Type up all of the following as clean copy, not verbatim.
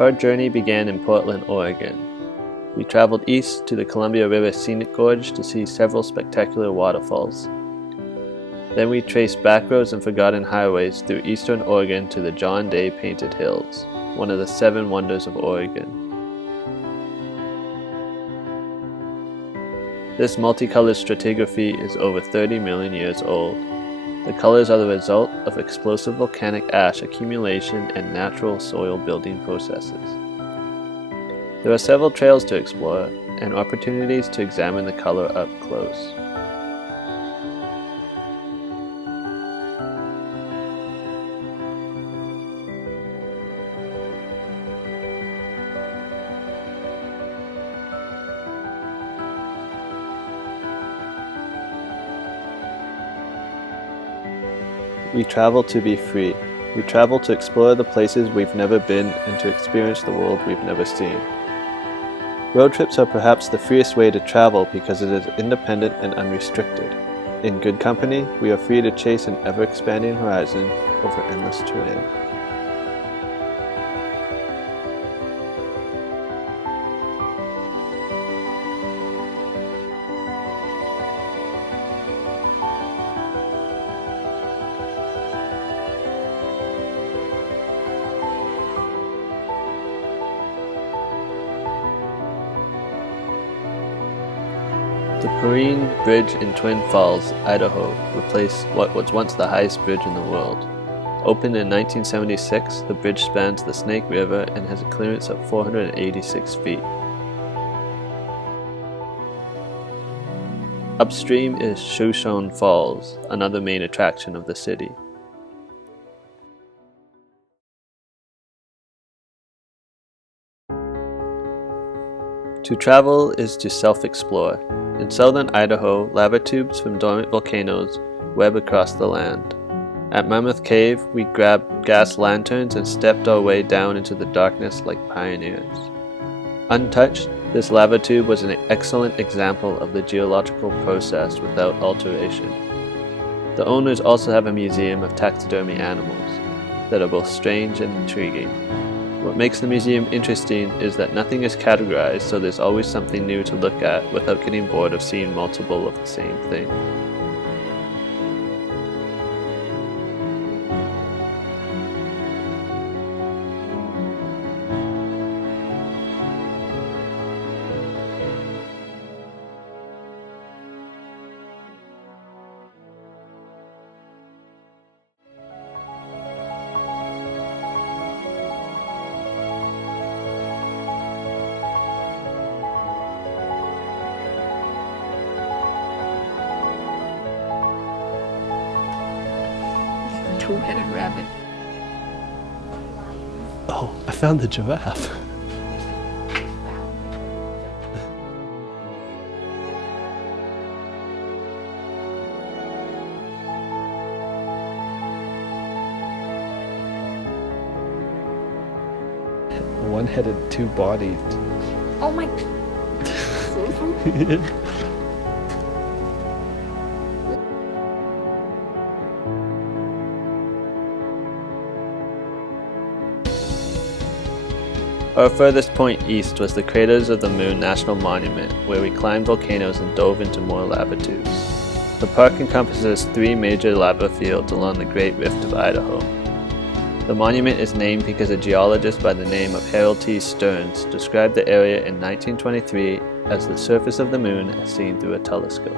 Our journey began in Portland, Oregon. We traveled east to the Columbia River Scenic Gorge to see several spectacular waterfalls. Then we traced backroads and forgotten highways through Eastern Oregon to the John Day Painted Hills, one of the 7 wonders of Oregon. This multicolored stratigraphy is over 30 million years old. The colors are the result of explosive volcanic ash accumulation and natural soil building processes. There are several trails to explore and opportunities to examine the color up close. We travel to be free. We travel to explore the places we've never been and to experience the world we've never seen. Road trips are perhaps the freest way to travel because it is independent and unrestricted. In good company, we are free to chase an ever-expanding horizon over endless terrain. The Perrine Bridge in Twin Falls, Idaho, replaced what was once the highest bridge in the world. Opened in 1976, the bridge spans the Snake River and has a clearance of 486 feet. Upstream is Shoshone Falls, another main attraction of the city. To travel is to self-explore. In southern Idaho, lava tubes from dormant volcanoes web across the land. At Mammoth Cave, we grabbed gas lanterns and stepped our way down into the darkness like pioneers. Untouched, this lava tube was an excellent example of the geological process without alteration. The owners also have a museum of taxidermy animals that are both strange and intriguing. What makes the museum interesting is that nothing is categorized, so there's always something new to look at without getting bored of seeing multiple of the same thing. Two-headed rabbit. Oh, I found the giraffe. One-headed, two-bodied. Oh my. Our furthest point east was the Craters of the Moon National Monument, where we climbed volcanoes and dove into more lava tubes. The park encompasses 3 major lava fields along the Great Rift of Idaho. The monument is named because a geologist by the name of Harold T. Stearns described the area in 1923 as the surface of the moon as seen through a telescope.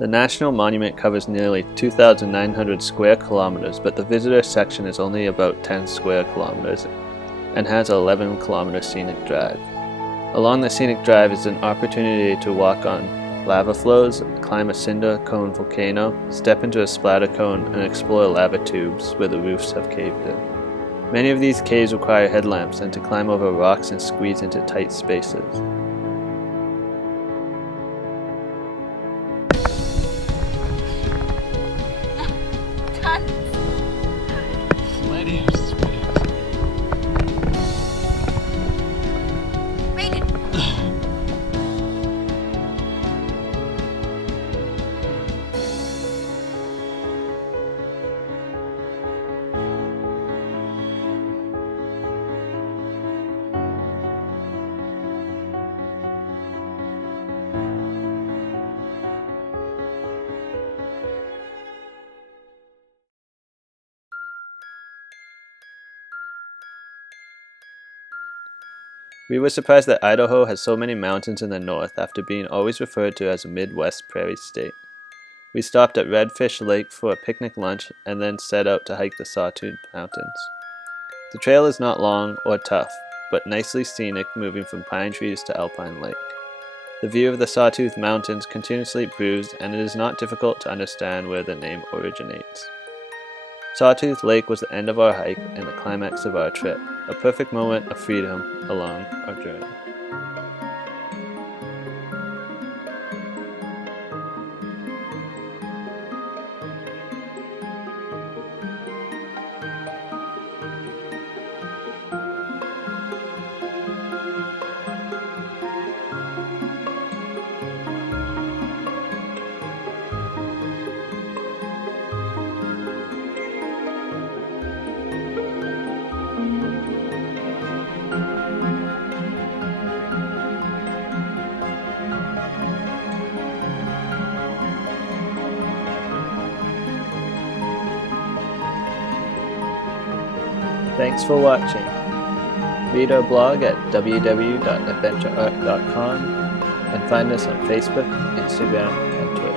The National Monument covers nearly 2,900 square kilometers, but the visitor section is only about 10 square kilometers and has an 11-kilometer scenic drive. Along the scenic drive is an opportunity to walk on lava flows, climb a cinder cone volcano, step into a splatter cone, and explore lava tubes where the roofs have caved in. Many of these caves require headlamps and to climb over rocks and squeeze into tight spaces. We were surprised that Idaho has so many mountains in the north after being always referred to as a Midwest prairie state. We stopped at Redfish Lake for a picnic lunch and then set out to hike the Sawtooth Mountains. The trail is not long or tough, but nicely scenic, moving from pine trees to Alpine Lake. The view of the Sawtooth Mountains continuously improves, and it is not difficult to understand where the name originates. Sawtooth Lake was the end of our hike and the climax of our trip, a perfect moment of freedom along our journey. Thanks for watching. Read our blog at www.adventurearc.com and find us on Facebook, Instagram, and Twitter.